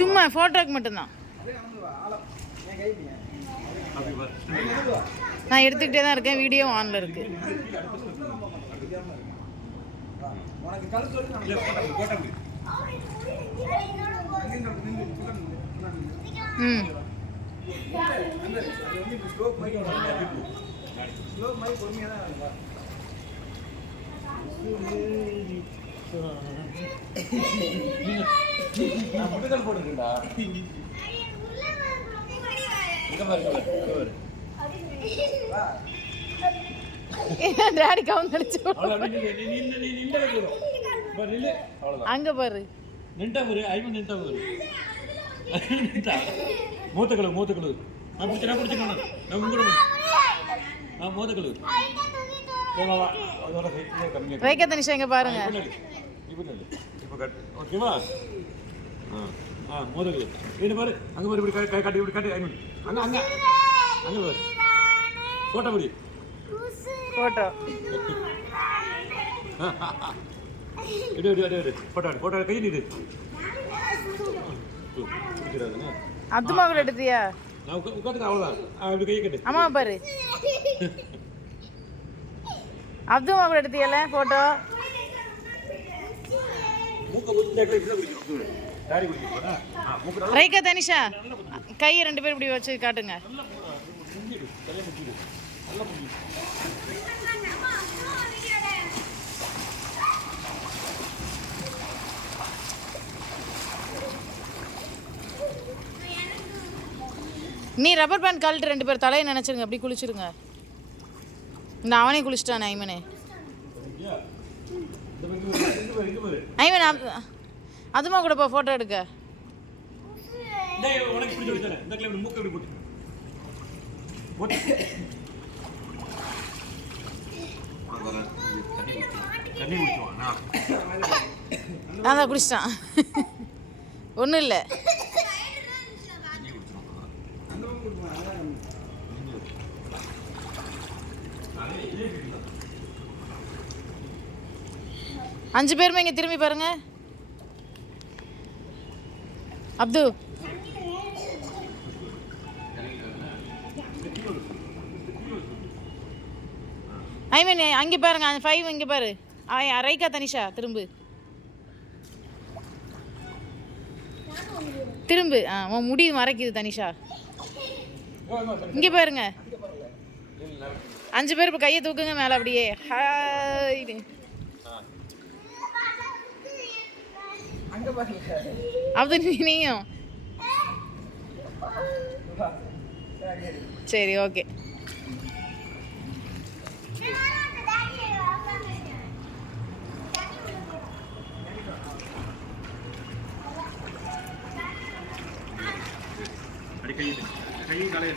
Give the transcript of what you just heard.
சும்மா ஃபோட்டோக்கு மட்டும்தான். நான் எடுத்துக்கிட்டே தான் இருக்கேன், வீடியோ ஆன்ல இருக்கு. ம் போடுங்கடா. டாடி கவுந்தடிச்சு அங்க பாரு. நின்டா பாரு, ஐவன் நின்டா பாரு. மூத்தக்கழு நான் பிடிச்சிக்கணும். நான் உங்களோட மூத்தக்கழு ரேகா தனிஷா இங்க பாருங்க. இப்போ கட் ஓகேவா? மோதக்கழு இது பாரு. அங்க பாரு, இப்படி காட்டி இப்படி காட்டி. ஐவன் அங்க பாரு. போட்டோ படி. போட்டோ எடு போட்டோ கை நீடு. அதுமா கூட எடுத்தியா? நான் உட்காந்துக்க அவ்வளோதான். அப்படி கை கட்டு. அம்மா பாரு. அதுமா கூட எடுத்தியல போட்டோ. ரேகா தனிஷா கையை 2 பேரும் இப்படி வச்சு காட்டுங்க. நீ ரப்பர் பேண்ட் கழட்டு, 2 பேர் தலையை நினைச்சிருங்க, அப்படி குளிச்சிருங்க. இந்த அவனே குளிச்சிட்டானே ஐமனே. ஐமன் அதுமா கூட போ போட்டோ எடுக்க. அதான் குளிச்சிட்டான். ஒன்றும் இல்லை. அஞ்சு பேருமே இங்கே திரும்பி பாருங்க. அப்து ஐமன் அங்கே பாருங்க. 5 இங்கே பாரு. ரேகா தனிஷா திரும்பு. உன் முடி மறைக்குது தனிஷா. இங்கே பாருங்க. 5 பேர் இப்போ கையை தூக்குங்க மேலே அப்படியே. ஹாய் அது நீயும். சரி ஓகே. கை காலை